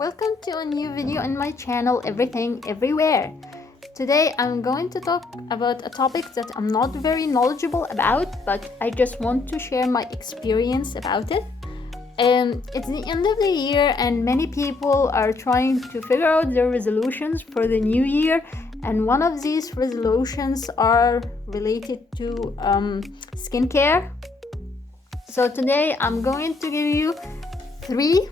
Welcome to a new video on my channel, Everything Everywhere. Today I'm going to talk about a topic that I'm not very knowledgeable about, but I just want to share my experience about it. It's the end of the year and many people are trying to figure out their resolutions for the new year, and one of these resolutions are related to skincare. So today I'm going to give you three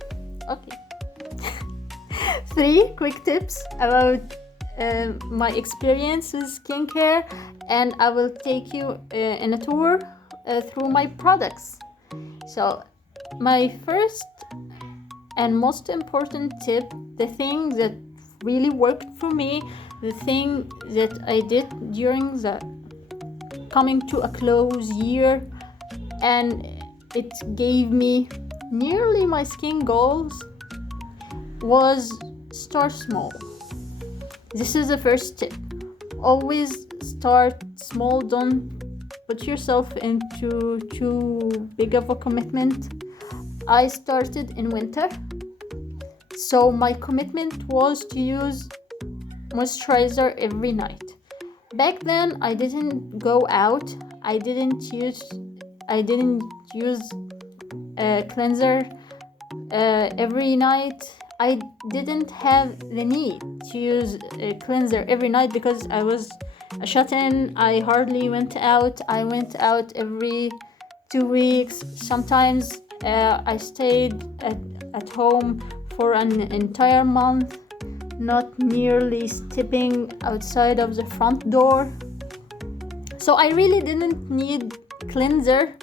quick tips about my experience with skincare, and I will take you in a tour through my products. So my first and most important tip, the thing that really worked for me, the thing that I did during the coming to a close year, and it gave me nearly my skin goals, was start small. This is the first tip. Always start small. Don't put yourself into too big of a commitment. I started in winter, so my commitment was to use moisturizer every night. Back then I didn't go out. I didn't use cleanser every night. I didn't have the need to use a cleanser every night because I was shut in. I hardly went out. I went out every 2 weeks. Sometimes I stayed at home for an entire month, not merely stepping outside of the front door. So I really didn't need cleanser.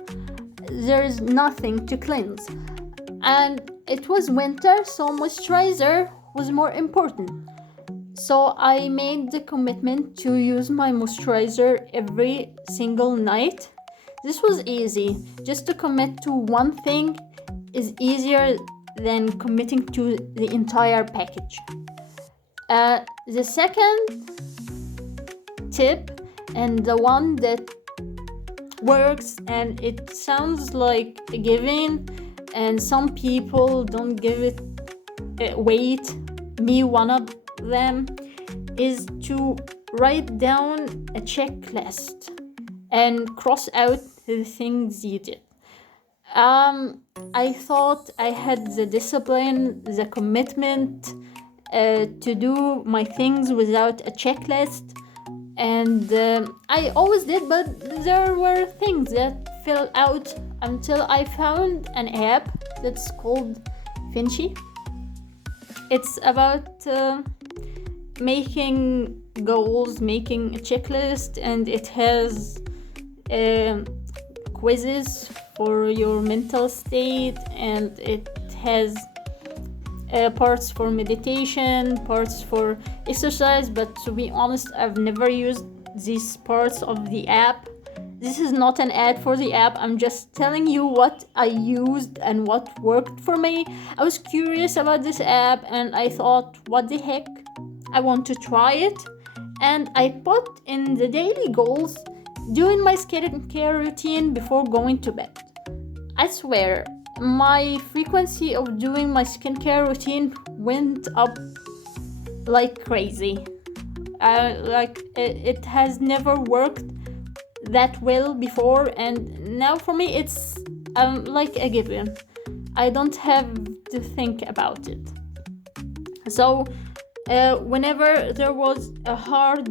There is nothing to cleanse. And it was winter, so moisturizer was more important. So I made the commitment to use my moisturizer every single night. This was easy. Just to commit to one thing is easier than committing to the entire package. The second tip, and the one that works, and it sounds like a given, and some people don't give it weight, me one of them, is to write down a checklist and cross out the things you did. I thought I had the discipline, the commitment to do my things without a checklist, and I always did, but there were things that fell out until I found an app that's called Finchy. It's about making goals, making a checklist, and it has quizzes for your mental state, and it has parts for meditation, parts for exercise. But to be honest, I've never used these parts of the app. This is not an ad for the app. I'm just telling you what I used and what worked for me. I was curious about this app and I thought, what the heck? I want to try it. And I put in the daily goals, doing my skincare routine before going to bed. I swear, my frequency of doing my skincare routine went up like crazy. It has never worked that well before, and now for me it's like a given. I don't have to think about it. So whenever there was a hard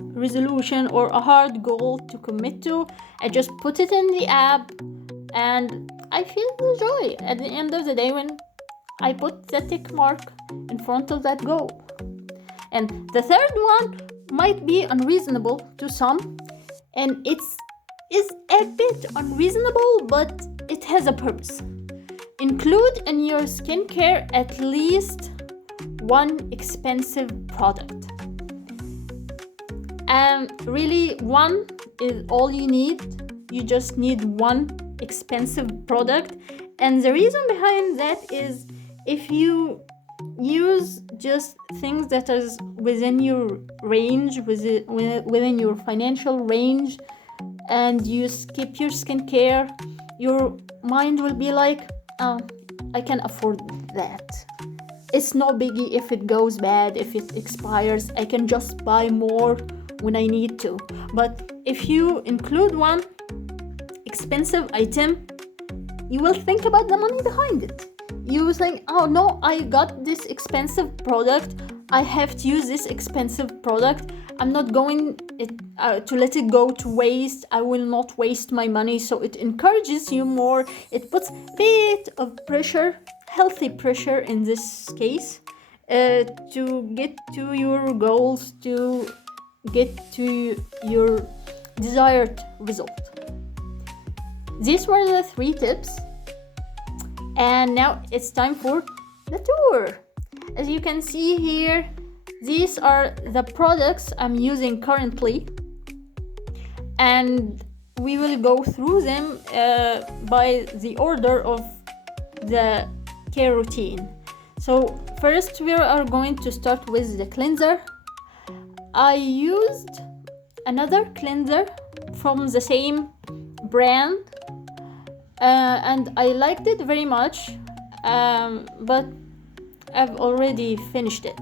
resolution or a hard goal to commit to, I just put it in the app, and I feel the joy at the end of the day when I put the tick mark in front of that goal. And the third one might be unreasonable to some, and it is a bit unreasonable, but it has a purpose. Include in your skincare at least one expensive product. Really, one is all you need. You just need one expensive product. And the reason behind that is, if you use just things that is within your range, within your financial range, and you skip your skincare, your mind will be like, I can afford that. It's no biggie if it goes bad, if it expires. I can just buy more when I need to. But if you include one expensive item, you will think about the money behind it. You think, oh no, I got this expensive product, I have to use this expensive product. I'm not going to let it go to waste. I will not waste my money. So it encourages you more. It puts a bit of pressure, healthy pressure in this case, to get to your goals, to get to your desired result. These were the 3 tips. And now it's time for the tour. As you can see here, these are the products I'm using currently, and we will go through them by the order of the care routine. So first we are going to start with the cleanser. I used another cleanser from the same brand, and I liked it very much, but I've already finished it,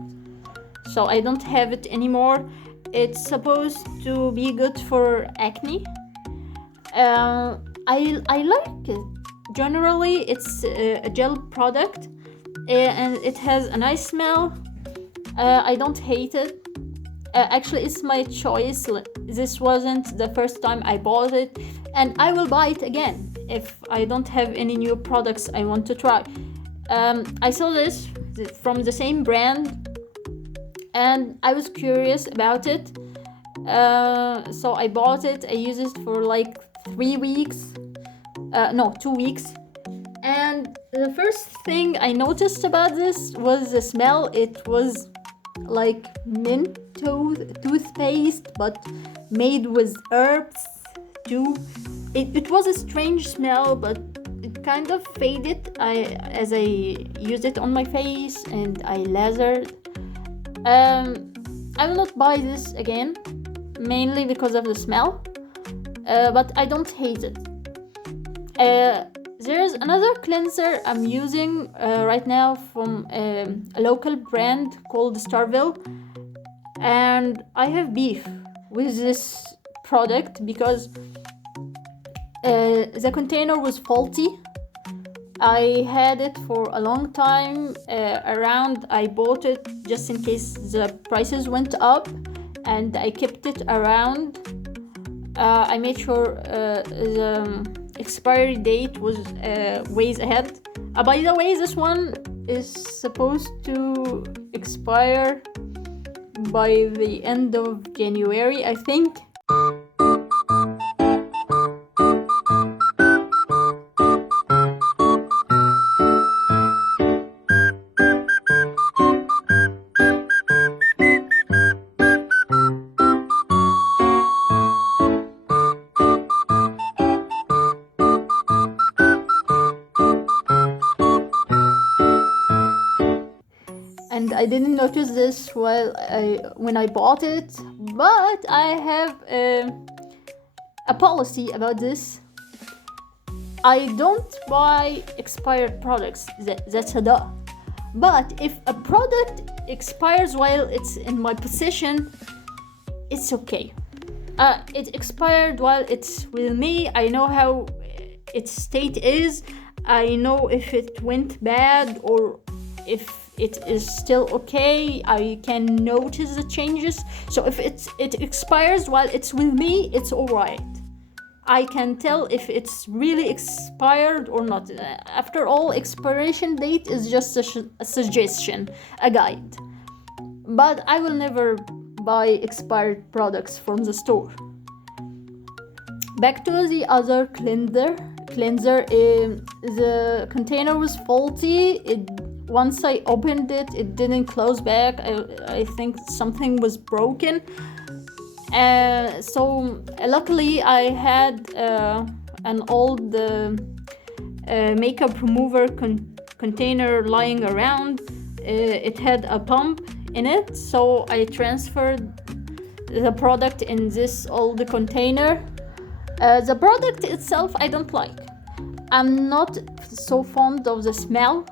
so I don't have it anymore. It's supposed to be good for acne. I like it. Generally, it's a gel product, and it has a nice smell. I don't hate it. Actually, it's my choice. This wasn't the first time I bought it, and I will buy it again if I don't have any new products I want to try. I saw this from the same brand, and I was curious about it, so I bought it. I used it for like 2 weeks, and the first thing I noticed about this was the smell. It was like mint toothpaste, but made with herbs too. It was a strange smell, but it kind of faded as I used it on my face and I lathered. I will not buy this again, mainly because of the smell, but I don't hate it. There's another cleanser I'm using right now from a local brand called Starville, and I have beef with this product because the container was faulty. I had it for a long time around. I bought it just in case the prices went up, and I kept it around. I made sure the expiry date was ways ahead. By the way, this one is supposed to expire by the end of January, I think. And I didn't notice this when I bought it, but I have a policy about this. I don't buy expired products. That's a duh. But if a product expires while it's in my possession, it's okay. It expired while it's with me. I know how its state is. I know if it went bad or if it is still okay. I can notice the changes. So if it expires while it's with me, it's alright. I can tell if it's really expired or not. After all, expiration date is just a suggestion, a guide. But I will never buy expired products from the store. Back to the other cleanser. The container was faulty. Once I opened it, it didn't close back. I think something was broken. So luckily I had an old makeup remover container lying around. It had a pump in it, so I transferred the product in this old container. The product itself I don't like. I'm not so fond of the smell.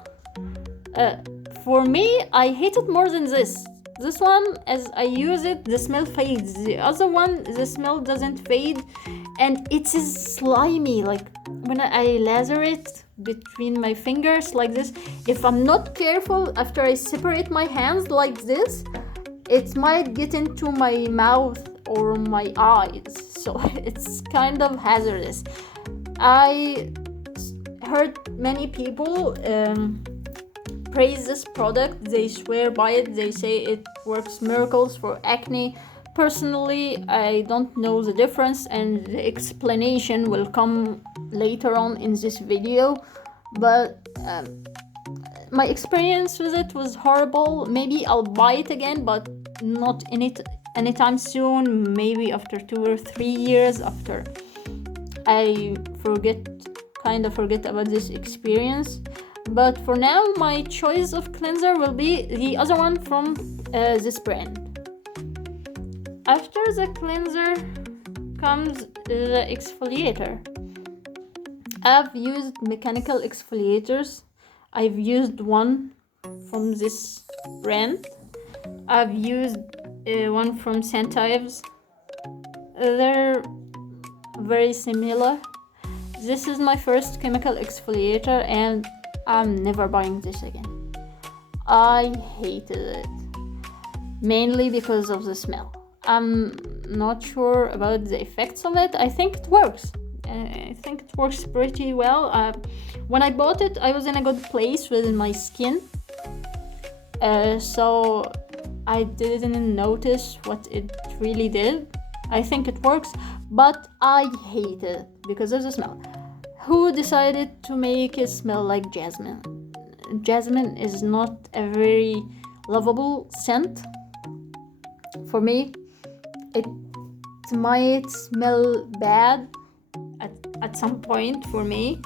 For me, I hate it more than this. This one, as I use it, the smell fades. The other one, the smell doesn't fade, and it is slimy. Like when I lather it between my fingers like this, if I'm not careful, after I separate my hands like this, it might get into my mouth or my eyes. So it's kind of hazardous. I heard many people praise this product. They swear by it. They say it works miracles for acne. Personally, I don't know the difference, and the explanation will come later on in this video. But my experience with it was horrible. Maybe I'll buy it again, but not anytime soon. Maybe after 2 or 3 years, after I kind of forget about this experience. But for now, my choice of cleanser will be the other one from this brand. After the cleanser comes the exfoliator. I've used mechanical exfoliators. I've used one from this brand. I've used one from St. Ives. They're very similar. This is my first chemical exfoliator, and I'm never buying this again. I hated it, mainly because of the smell. I'm not sure about the effects of it. I think it works. I think it works pretty well. When I bought it, I was in a good place with my skin, so I didn't notice what it really did. I think it works, but I hate it because of the smell. Who decided to make it smell like jasmine? Jasmine is not a very lovable scent. For me, it might smell bad at some point for me.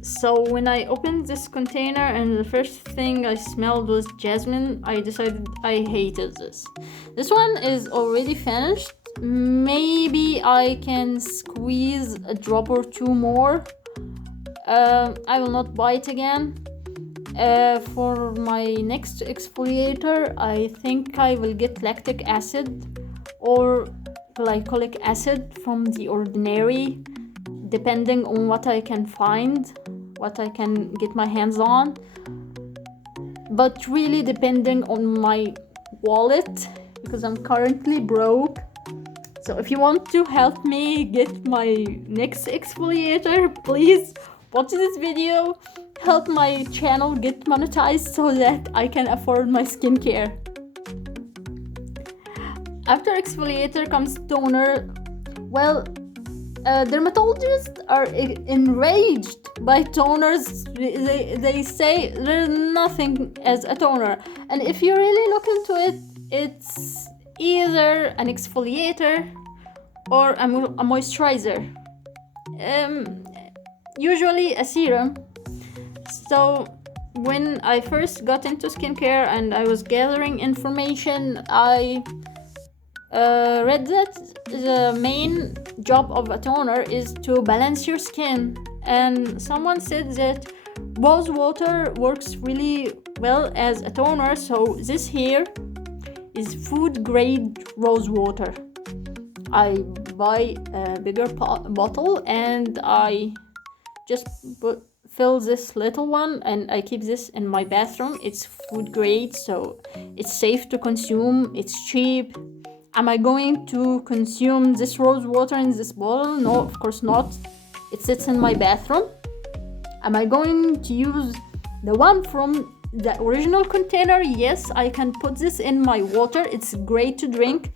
So when I opened this container and the first thing I smelled was jasmine, I decided I hated this. This one is already finished. Maybe I can squeeze a drop or two more. I will not buy it again. For my next exfoliator, I think I will get lactic acid or glycolic acid from The Ordinary, depending on what I can find, what I can get my hands on, but really depending on my wallet, because I'm currently broke. So if you want to help me get my next exfoliator, please watch this video. Help my channel get monetized so that I can afford my skincare. After exfoliator comes toner. Well, dermatologists are enraged by toners. They say there's nothing as a toner, and if you really look into it, it's either an exfoliator or a moisturizer, usually a serum. So when I first got into skincare and I was gathering information, I read that the main job of a toner is to balance your skin, and someone said that rose water works really well as a toner. So this here is food grade rose water. I buy a bigger bottle and I just fill this little one, and I keep this in my bathroom. It's food grade, so it's safe to consume, it's cheap. Am I going to consume this rose water in this bottle? No, of course not. It sits in my bathroom. Am I going to use the one from the original container? Yes, I can put this in my water. It's great to drink.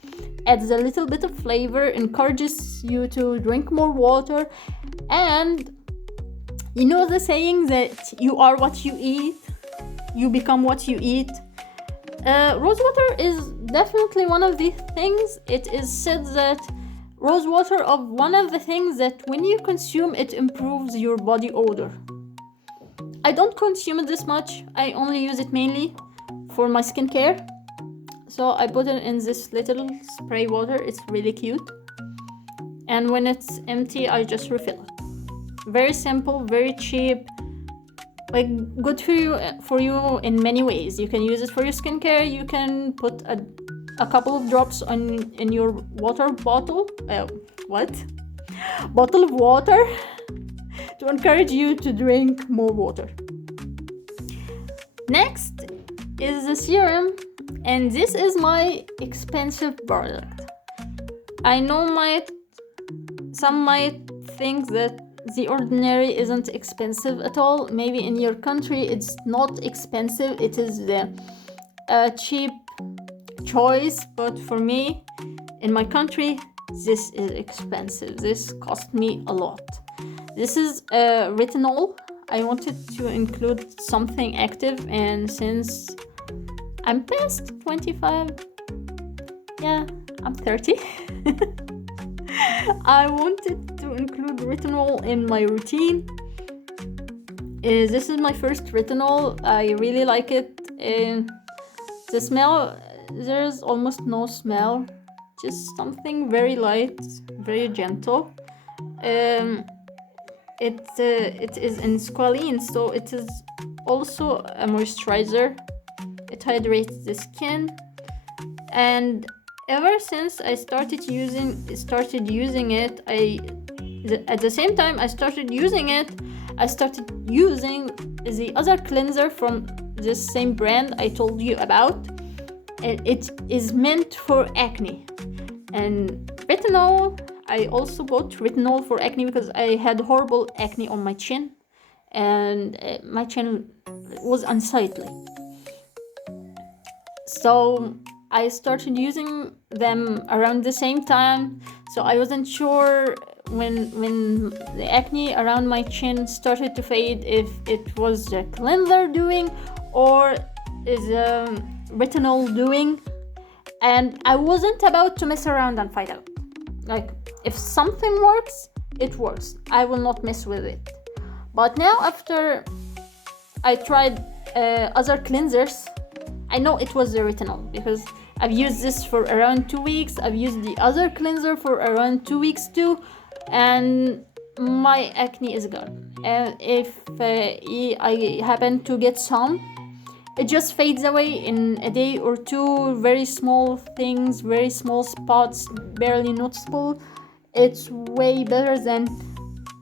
Adds a little bit of flavor, encourages you to drink more water. And you know the saying that you are what you eat, you become what you eat? Rose water is definitely one of the things. It is said that rose water is one of the things that when you consume it improves your body odor. I don't consume it this much. I only use it mainly for my skincare. So I put it in this little spray water. It's really cute. And when it's empty, I just refill it. very simple, very cheap, like good for you in many ways. You can use it for your skincare. You can put a couple of drops in your water bottle. What? Bottle of water to encourage you to drink more water. Next is the serum, and this is my expensive product. I know some might think that The Ordinary isn't expensive at all. Maybe in your country it's not expensive, it is the cheap choice, but for me, in my country, this is expensive. This cost me a lot. This is retinol. I wanted to include something active, and since I'm past 25, yeah, I'm 30, I wanted to include retinol in my routine. This is my first retinol. I really like it. The smell, there's almost no smell, just something very light, very gentle. It is in squalene, so it is also a moisturizer. It hydrates the skin, and ever since I started using it, at the same time I started using it, I started using the other cleanser from this same brand I told you about. It is meant for acne. And retinol, I also bought retinol for acne because I had horrible acne on my chin, and my chin was unsightly. So I started using them around the same time, so I wasn't sure when the acne around my chin started to fade if it was the cleanser doing or is retinol doing. And I wasn't about to mess around and find out. Like, if something works, it works. I will not mess with it. But now, after I tried other cleansers, I know it was the retinol because I've used this for around 2 weeks. I've used the other cleanser for around 2 weeks too, and my acne is gone. If I happen to get some, it just fades away in a day or two. Very small things, very small spots, barely noticeable. It's way better than,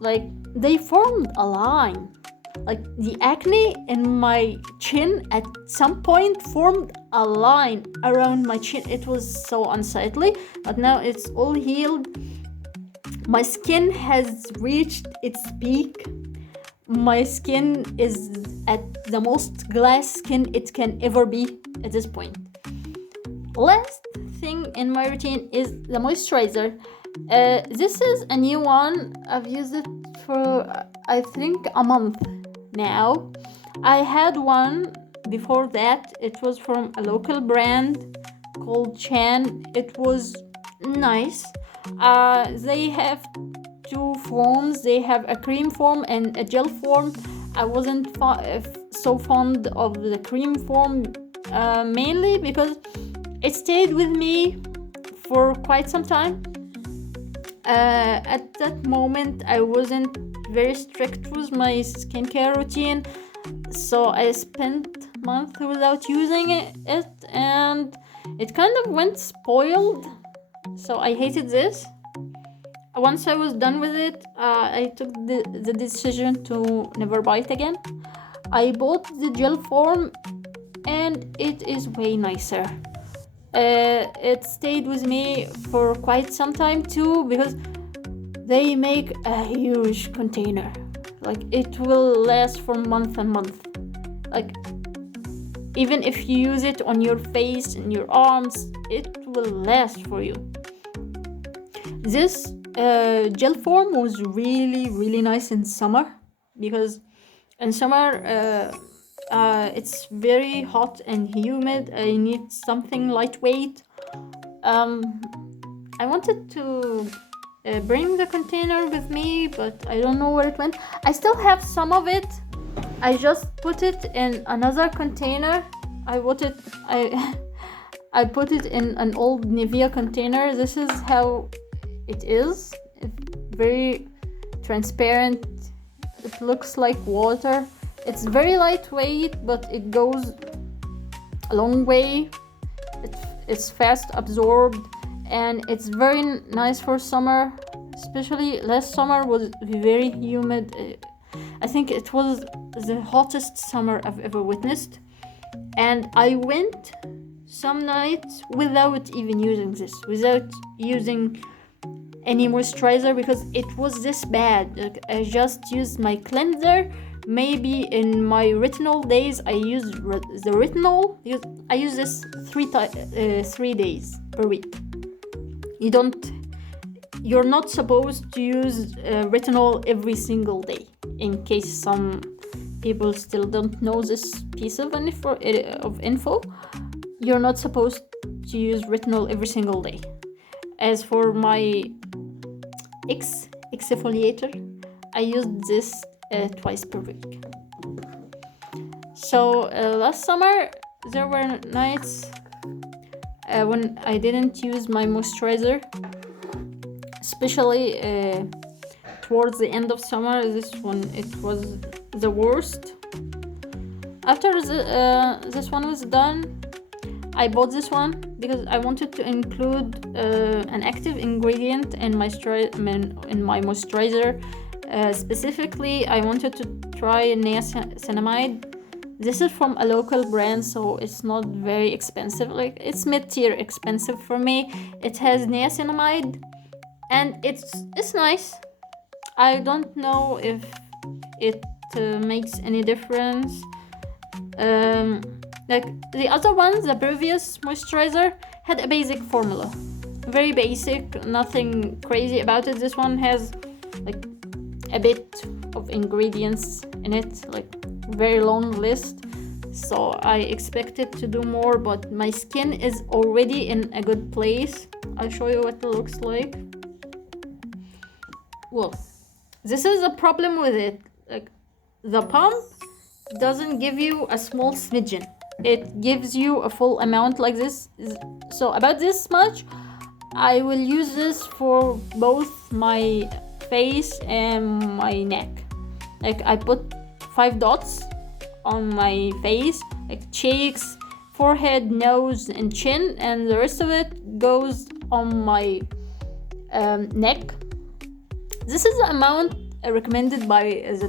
like, they formed a line. Like, the acne in my chin at some point formed a line around my chin. It was so unsightly, but now it's all healed. My skin has reached its peak. My skin is at the most glass skin it can ever be at this point. Last thing in my routine is the moisturizer. This is a new one. I've used it for I think a month now. I had one before that. It was from a local brand called Chan. It was nice. They have two forms. They have a cream form and a gel form. I wasn't so fond of the cream form, mainly because it stayed with me for quite some time. At that moment, I wasn't very strict with my skincare routine, so I spent months without using it, and it kind of went spoiled. So I hated this. Once I was done with it, I took the decision to never buy it again. I bought the gel form, and it is way nicer. It stayed with me for quite some time too, because they make a huge container. Like, it will last for month and month. Like, even if you use it on your face and your arms, it will last for you. This gel form was really, really nice in summer, because in summer it's very hot and humid. I need something lightweight. I wanted to bring the container with me, but I don't know where it went. I still have some of it. I just put it in another container. I put it in an old Nivea container. This is how it is. It's very transparent. It looks like water. It's very lightweight, but it goes a long way. It's fast absorbed, and it's very nice for summer. Especially last summer was very humid. I think it was the hottest summer I've ever witnessed, and I went some nights without even using this, without using any moisturizer, because it was this bad. Like, I just used my cleanser. Maybe in my retinol days I used the retinol. I use this 3 days per week. You're not supposed to use retinol every single day, in case some people still don't know this piece of info. You're not supposed to use retinol every single day. As for my exfoliator, I used this twice per week. So last summer there were nights when I didn't use my moisturizer, especially towards the end of summer. This one, it was the worst. After this one was done, I bought this one because I wanted to include an active ingredient in my moisturizer. Specifically, I wanted to try niacinamide. This is from a local brand, so it's not very expensive. Like, it's mid-tier expensive for me. It has niacinamide, and it's nice. I don't know if it makes any difference. Like the other ones, the previous moisturizer had a basic formula, very basic, nothing crazy about it. This one has like a bit of ingredients in it, like very long list, so I expected to do more, but my skin is already in a good place. I'll show you what it looks like. Well, this is a problem with it. Like, the pump doesn't give you a small smidgen, it gives you a full amount like this. So about this much. I will use this for both my face and my neck. Like, I put 5 dots on my face, like cheeks, forehead, nose, and chin, and the rest of it goes on my neck. This is the amount recommended by the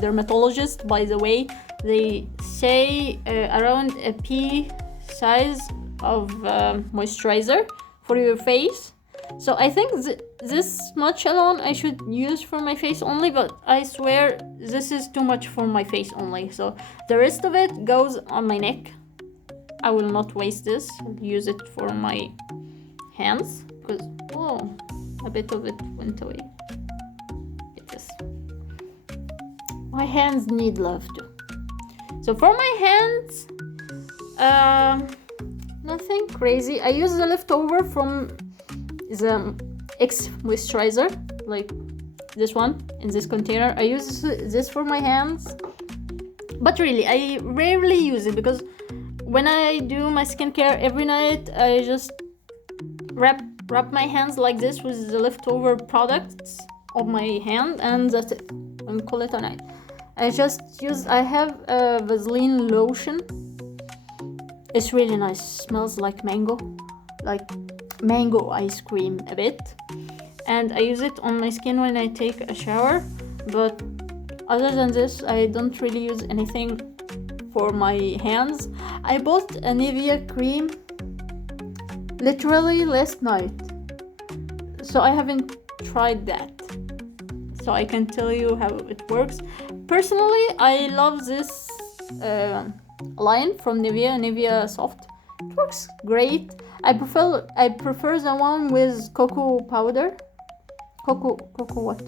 dermatologist. By the way, they say around a pea size of moisturizer for your face. So I think this much alone I should use for my face only, but I swear this is too much for my face only. So the rest of it goes on my neck. I will not waste this. I'll use it for my hands because a bit of it went away. Get this. My hands need love too. So for my hands, nothing crazy. I use the leftover from the X moisturizer, like this one in this container. I use this for my hands, but really I rarely use it because when I do my skincare every night, I just wrap my hands like this with the leftover products of my hand, and that's it, and call it a night. I have a Vaseline lotion. It's really nice. Smells like mango ice cream a bit, and I use it on my skin when I take a shower. But other than this, I don't really use anything for my hands. I bought a Nivea cream literally last night, so I haven't tried that, so I can tell you how it works. Personally, I love this line from Nivea Soft. It works great. I prefer the one with cocoa powder. Cocoa what?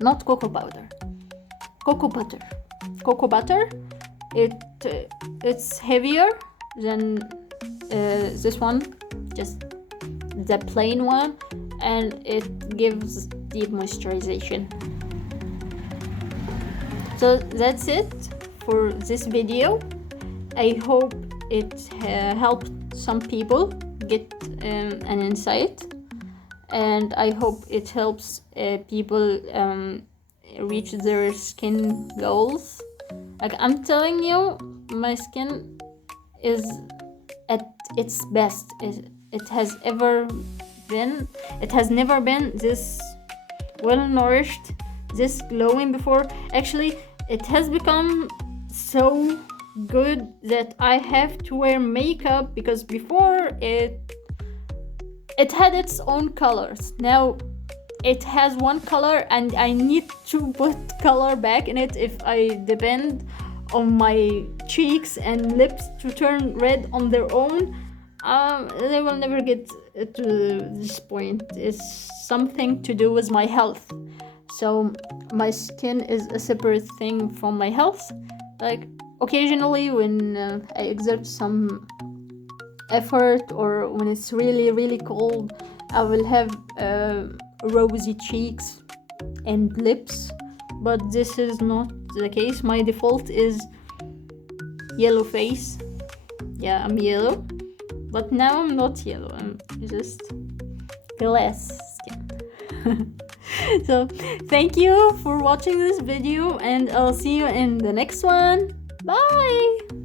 Not cocoa powder. Cocoa butter. Cocoa butter. It's heavier than this one, just the plain one, and it gives deep moisturization. So that's it for this video. I hope it helped some people get an insight. and I hope it helps people reach their skin goals. Like, I'm telling you, my skin is at its best. It has never been this well nourished, this glowing before. Actually, it has become so good that I have to wear makeup, because before it had its own colors. Now it has one color, and I need to put color back in it if I depend on my cheeks and lips to turn red on their own. They will never get to this point. It's something to do with my health. So my skin is a separate thing from my health. Like, occasionally when I exert some effort, or when it's really, really cold, I will have rosy cheeks and lips, but this is not the case. My default is yellow face. Yeah, I'm yellow, but now I'm not yellow, I'm just glass skin. So thank you for watching this video, and I'll see you in the next one. Bye.